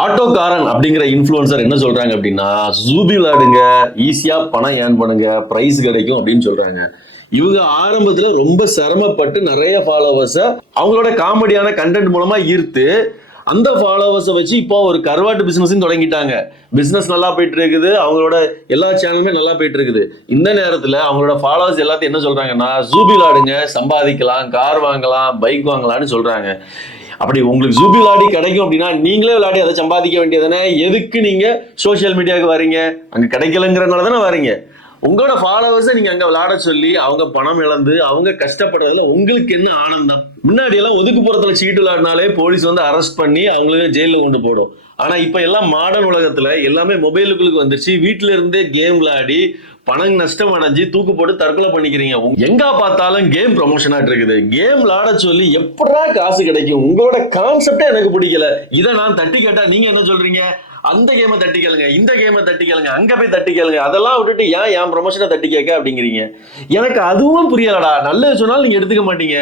ஆட்டோகாரன் அப்படிங்கிற இன்ஃப்ளூயன்சர் என்ன சொல்றாங்க அப்படின்னா, ஜூபி விளையாடுங்க, ஈஸியா பணம் ஏர்ன் பண்ணுங்க, பிரைஸ் கிடைக்கும் அப்படின்னு சொல்றாங்க. இவங்க ஆரம்பத்துல ரொம்ப சிரமப்பட்டு நிறைய ஃபாலோவர்ஸ அவங்களோட காமெடியான கண்டென்ட் மூலமா ஈர்த்து அந்த ஃபாலோவர்ஸை வச்சு இப்போ ஒரு கருவாட்டு பிசினஸ் தொடங்கிட்டாங்க. பிசினஸ் நல்லா போயிட்டு இருக்குது, அவங்களோட எல்லா சேனலுமே நல்லா போயிட்டு இருக்குது. இந்த நேரத்துல அவங்களோட ஃபாலோவர்ஸ் எல்லாத்தையும் என்ன சொல்றாங்கன்னா, ஜூபி விளையாடுங்க, சம்பாதிக்கலாம், கார் வாங்கலாம், பைக் வாங்கலாம்னு சொல்றாங்க. அப்படி உங்களுக்கு ஜூபி விளையாடி கிடைக்கும் அப்படின்னா நீங்களே விளையாடி அதை சம்பாதிக்க வேண்டியதானே? எதுக்கு நீங்க சோசியல் மீடியாவுக்கு வரீங்க? அங்க கிடைக்கலங்கிறதுனால தானே வரீங்க. உங்களோட ஃபாலோவர்ஸை நீங்க அங்க விளையாட சொல்லி அவங்க பணம் இழந்து அவங்க கஷ்டப்படுறதுல உங்களுக்கு என்ன ஆனந்தம்? முன்னாடி எல்லாம் ஒதுக்குப்புறத்துல சீட்டு விளையாடினாலே போலீஸ் வந்து அரெஸ்ட் பண்ணி அவங்களுக்கு ஜெயில கொண்டு போடும். ஆனா இப்ப எல்லாம் மாடர்ன் உலகத்துல எல்லாமே மொபைலுக்குள்ளுக்கு வந்துருச்சு. வீட்டுல இருந்தே கேம் விளையாடி பணம் நஷ்டம் அடைஞ்சு தூக்கு போட்டு தற்கொலை பண்ணிக்கிறீங்க. எங்க பார்த்தாலும் கேம் ப்ரமோஷனா இருக்குது. கேம் விளையாட சொல்லி எப்படா காசு கிடைக்கும்? உங்களோட கான்செப்டே எனக்கு பிடிக்கல. இதை நான் தட்டி கேட்டா நீங்க என்ன சொல்றீங்க? அந்த கேமை தட்டி கேளுங்க, இந்த கேமை தட்டி கேளுங்க, அங்க போய் தட்டி கேளுங்க, அதெல்லாம் விட்டுட்டு ஏன் ப்ரமோஷனை தட்டி கேட்க அப்படிங்கிறீங்க. எனக்கு அதுவும் புரியலடா. நல்லது சொன்னாலும் நீங்க எடுத்துக்க மாட்டீங்க.